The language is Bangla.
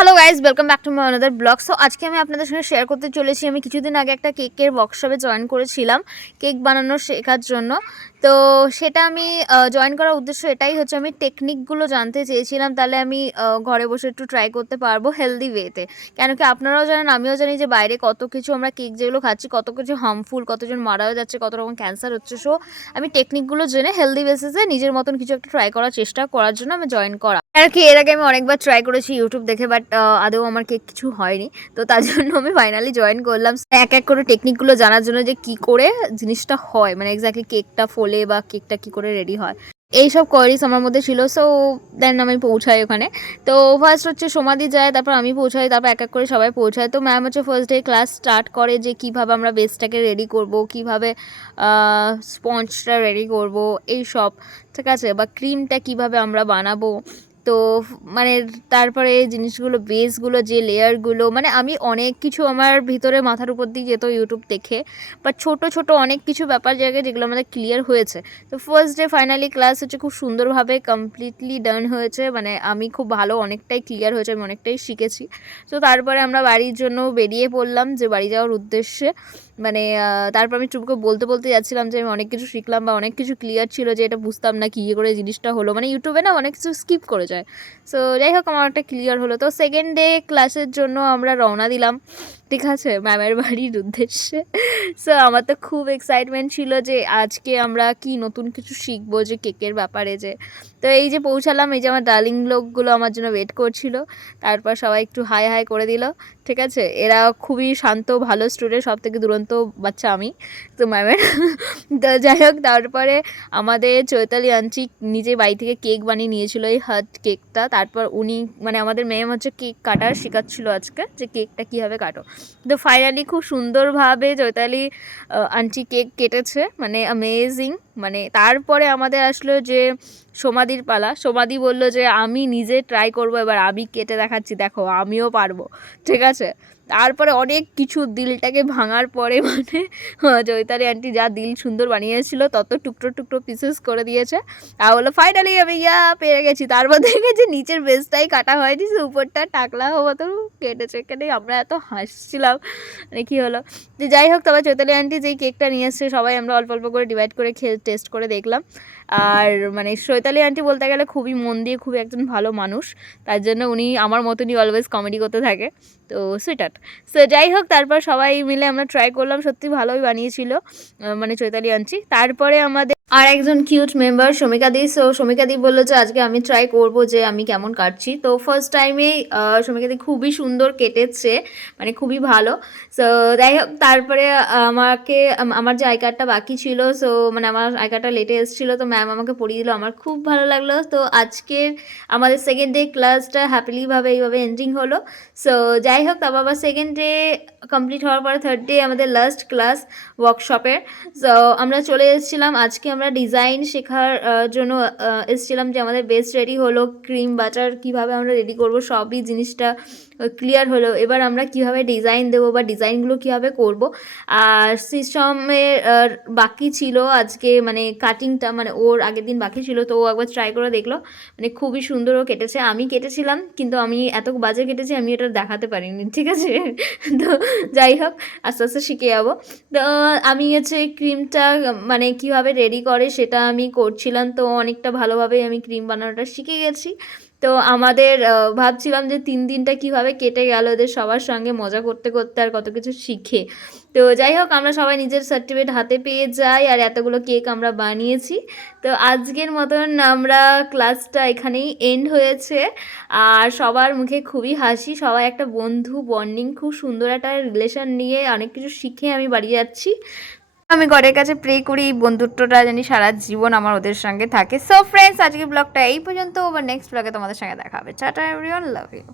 Hello guys, welcome back to my another blog. So আজকে আমি আপনাদের সঙ্গে শেয়ার করতে চলেছি। আমি কিছুদিন আগে একটা কেকের ওয়ার্কশপে জয়েন করেছিলাম কেক বানানো শেখার জন্য। তো সেটা আমি জয়েন করার উদ্দেশ্য এটাই হচ্ছে, আমি টেকনিকগুলো জানতে চেয়েছিলাম, তাহলে আমি ঘরে বসে একটু ট্রাই করতে পারবো হেলদি ওয়েতে। কেন কি আপনারাও জানেন, আমিও জানি যে বাইরে কত কিছু আমরা কেক যেগুলো খাচ্ছি কত কিছু হার্মফুল, কতজন মারাও যাচ্ছে, কত রকম ক্যান্সার হচ্ছে। সো আমি টেকনিকগুলো জেনে হেলদি বেসিসে নিজের মতন কিছু একটা ট্রাই করার চেষ্টা করার জন্য আমি জয়েন করা। আর কি এর আগে আমি অনেকবার ট্রাই করেছি ইউটিউব দেখে, বাট আদৌ আমার কেক কিছু হয়নি। তো তার জন্য আমি ফাইনালি জয়েন করলাম এক এক করে টেকনিকগুলো জানার জন্য, যে কি করে জিনিসটা হয়, মানে এক্স্যাক্টলি কেকটা ফোলে বা কেকটা কি করে রেডি হয়, এইসব কোয়ারিজ আমার মধ্যে ছিল। সো দেন আমি পৌঁছাই ওখানে। তো ফার্স্ট হচ্ছে সমাধি যায়, তারপর আমি পৌঁছাই, তারপর এক এক করে সবাই পৌঁছায়। তো ম্যাম হচ্ছে ফার্স্ট ডে ক্লাস স্টার্ট করে যে কীভাবে আমরা বেসটাকে রেডি করব, কীভাবে স্পঞ্জটা রেডি করব, এই সব ঠিক আছে, বা ক্রিমটা কিভাবে আমরা বানাবো। তো মানে তারপরে জিনিসগুলো বেসগুলো যে লেয়ারগুলো, মানে আমি অনেক কিছু আমার ভিতরে মাথার উপর দিয়ে যেত ইউটিউব দেখে, বাট ছোট ছোট অনেক কিছু ব্যাপার জায়গায় যেগুলো আমাদের ক্লিয়ার হয়েছে। তো ফার্স্ট ডে ফাইনালি ক্লাস হচ্ছে খুব সুন্দরভাবে কমপ্লিটলি ডান হয়েছে, মানে আমি খুব ভালো অনেকটাই ক্লিয়ার হয়েছে, আমি অনেকটাই শিখেছি। তো তারপরে আমরা বাড়ির জন্য বেরিয়ে পড়লাম, যে বাড়ি যাওয়ার উদ্দেশ্যে। মানে তারপর আমি চুপ করে বলতে বলতে যাচ্ছিলাম যে আমি অনেক কিছু শিখলাম, বা অনেক কিছু ক্লিয়ার ছিল যে এটা বুঝতাম না কী করে জিনিসটা হলো, মানে ইউটিউবে না অনেক কিছু স্কিপ করে যায়। সো যাই হোক, আমার একটা ক্লিয়ার হলো। তো সেকেন্ড ডে ক্লাসের জন্য আমরা রওনা দিলাম, ঠিক আছে, ম্যামের বাড়ির উদ্দেশ্যে। সো আমার তো খুব এক্সাইটমেন্ট ছিল যে আজকে আমরা কি নতুন কিছু শিখবো, যে কেকের ব্যাপারে যে। তো এই যে পৌঁছালাম, এই যে আমার ডার্লিং লোকগুলো আমার জন্য ওয়েট করছিল। তারপর সবাই একটু হাই হাই করে দিল, ঠিক আছে। এরা খুবই শান্ত ভালো স্টুডেন্ট, সব থেকে দুরন্ত বাচ্চা আমি তো ম্যামের। তো যাই হোক, তারপরে আমাদের চৈতালি আন্টি নিজে বাড়ি থেকে কেক বানিয়ে নিয়েছিল, এই হার্ট কেকটা। তারপর উনি মানে আমাদের ম্যাম হচ্ছে কেক কাটার শেখাচ্ছিল আজকে, যে কেকটা কীভাবে কাটো। তো ফাইনালি খুব সুন্দরভাবে চৈতালি আন্টি কেক কেটেছে, মানে অ্যামেজিং। মানে তারপরে আমাদের আসলো যে সমাধির পালা। সমাধি বলল যে আমি নিজে ট্রাই করবো, এবার আমি কেটে দেখাচ্ছি, দেখো আমিও পারবো, ঠিক আছে। তারপরে অনেক কিছু দিলটাকে ভাঙার পরে মানে চৈতালি আন্টি যা দিল সুন্দর বানিয়েছিল তত টুকরো টুকরো পিসেস করে দিয়েছে। আর বললো ফাইনালি আমি পেরে গেছি। তারপর দেখেছি নিচের বেসটাই কাটা হয়নি, উপরটা টাকলা মতো কেটেছে। এখানে আমরা এত হাসছিলাম, মানে কী হলো। যে যাই হোক, তবে চৈতালি আন্টি যেই কেকটা নিয়ে এসছে সবাই আমরা অল্প অল্প করে ডিভাইড করে খেয়ে টেস্ট করে দেখলাম। আর মানে চৈতালি আন্টি বলতে গেলে খুবই মন দিয়ে, খুবই একজন ভালো মানুষ, তার জন্য উনি আমার মতনই অলওয়েজ কমেডি করতে থাকে। তো সুইটার্ট। সো যাই হোক, তারপর সবাই মিলে আমরা ট্রাই করলাম, সত্যি ভালোই বানিয়েছিল মানে চৈতালি আন্টি। তারপরে আমাদের আর একজন কিউট মেম্বার শমিকা দি। সো শমিকা দি বললো যে আজকে আমি ট্রাই করব যে আমি কেমন কাটছি। তো ফার্স্ট টাইমেই শমিকা দি খুবই সুন্দর কেটেছে, মানে খুবই ভালো। সো যাই হোক, তারপরে আমাকে আমার যে আই কার্ডটা বাকি ছিল, সো মানে আমার আই কার্ডটা লেটে এসেছিলো, তো ম্যাম আমাকে পড়িয়ে দিল, আমার খুব ভালো লাগলো। তো আজকের আমাদের সেকেন্ড ডে ক্লাসটা হ্যাপিলিভাবে এইভাবে এন্ডিং হলো। সো যাই হোক, তারপর আবার সেকেন্ড ডে কমপ্লিট হওয়ার পরে থার্ড ডে আমাদের লাস্ট ক্লাস ওয়ার্কশপের। সো আমরা চলে এসেছিলাম, আজকে আমরা ডিজাইন শেখার জন্য এসেছিলাম, যে আমাদের বেস রেডি হলো, ক্রিম বাটার কীভাবে আমরা রেডি করব সবই জিনিসটা ক্লিয়ার হলো। এবার আমরা কিভাবে ডিজাইন দেবো বা ডিজাইনগুলো কীভাবে করব। আর সিস্টেমের বাকি ছিল আজকে, মানে কাটিংটা, মানে ওর আগের দিন বাকি ছিল, তো ও একবার ট্রাই করে দেখলো, মানে খুবই সুন্দর ও কেটেছে। আমি কেটেছিলাম কিন্তু আমি এত বাজে কেটেছি, আমি এটা দেখাতে পারিনি, ঠিক আছে। তো যাই হোক, আস্তে আস্তে শিখে যাবো। তো আমি হচ্ছে ক্রিমটা মানে কীভাবে রেডি করে সেটা আমি করছিলাম, তো অনেকটা ভালোভাবেই আমি ক্রিম বানানোটা শিখে গেছি। তো আমাদের ভাবছিলাম যে 3 দিনটা কীভাবে কেটে গেল ওদের সবার সঙ্গে মজা করতে করতে, আর কত কিছু শিখে। তো যাই হোক, আমরা সবাই নিজের সার্টিফিকেট হাতে পেয়ে যাই, আর এতগুলো কেক আমরা বানিয়েছি। তো আজকের মতন আমরা ক্লাসটা এখানেই এন্ড হয়েছে। আর সবার মুখে খুবই হাসি, সবাই একটা বন্ধু বন্ডিং, খুব সুন্দর একটা রিলেশন নিয়ে অনেক কিছু শিখে আমি বাড়ি যাচ্ছি। আমি গডের কাছে প্রে করি এই বন্ধুত্বটা জানি সারা জীবন আমার ওদের সঙ্গে থাকে। সো ফ্রেন্ডস, আজকের ব্লগটা এই পর্যন্ত, আবার নেক্সট ব্লগে তোমাদের সঙ্গে দেখা হবে। Tata everyone, love you.